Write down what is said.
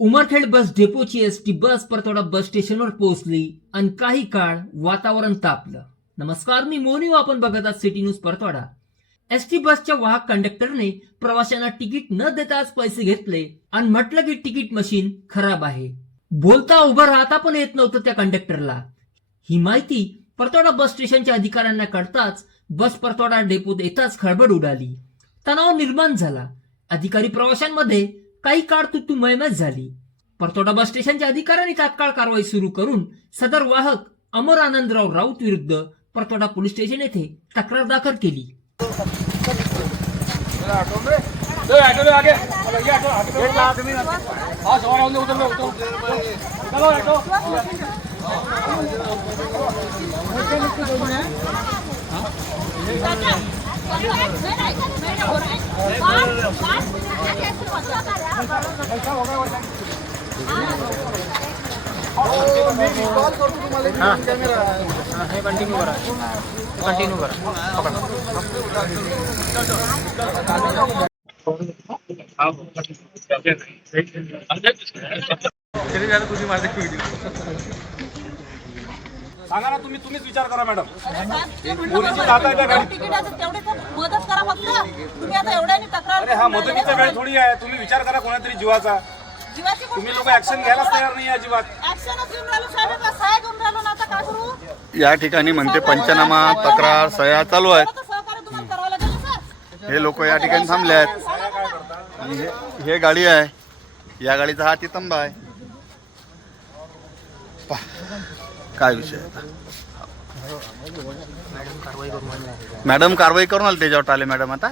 उमरखेड बस डेपोची ST bus Paratwada बस स्टेशनवर पोहोचली आणि काही काळ वातावरण तापलं. नमस्कार, मी मोनी, आपण बघत आहात सिटी न्यूज परतवाडा. एसटी बसच्या वाहक कंडक्टरने प्रवाशांना तिकीट न देताच पैसे घेतले आणि म्हटलं की तिकीट मशीन खराब आहे. बोलता उभं राहता पण येत नव्हतं त्या कंडक्टरला. ही माहिती परतवाडा बस स्टेशनच्या अधिकाऱ्यांना कळताच बस परतवाडा डेपोत येताच खळबळ उडाली. तणाव निर्माण झाला. अधिकारी प्रवाशांमध्ये काही काळ तू मैमत झाली. परतवाडा बस स्टेशनच्या अधिकाऱ्यांनी तात्काळ कारवाई सुरू करून सदर वाहक अमर आनंदराव राऊत विरुद्ध परतवाडा पोलीस स्टेशन येथे तक्रार दाखल केली. कंटिन्यू करा. सांगा ना, तुम्हीच विचार करा मॅडम. मदत करा फक्त. तुम्ही आता एवढ्यानी तक्रार. अरे हा मदतीचा वेळ थोडी आहे. तुम्ही विचार करा कोणातरी जीवाचा. तुम्ही लोक ऍक्शन घ्यायलाच तयार नाही अजिबात. ऍक्शनच घेऊन राहिलो साहेब, आता सहाय घेऊन राहिलो ना, आता काय करू? या ठिकाणी म्हणते पंचनामा, तक्रार, सह्या चालू आहेत. आता सहकार्य तुम्हाला करावं लागेल ना सर. हे लोक या ठिकाणी थांबले आहेत आणि हे गाडी आहे. या गाडीचा हा तितंबा आहे. पहा, काय विषय आहे. मॅडम कारवाई करून आले. त्याच्यावर आले मॅडम आता.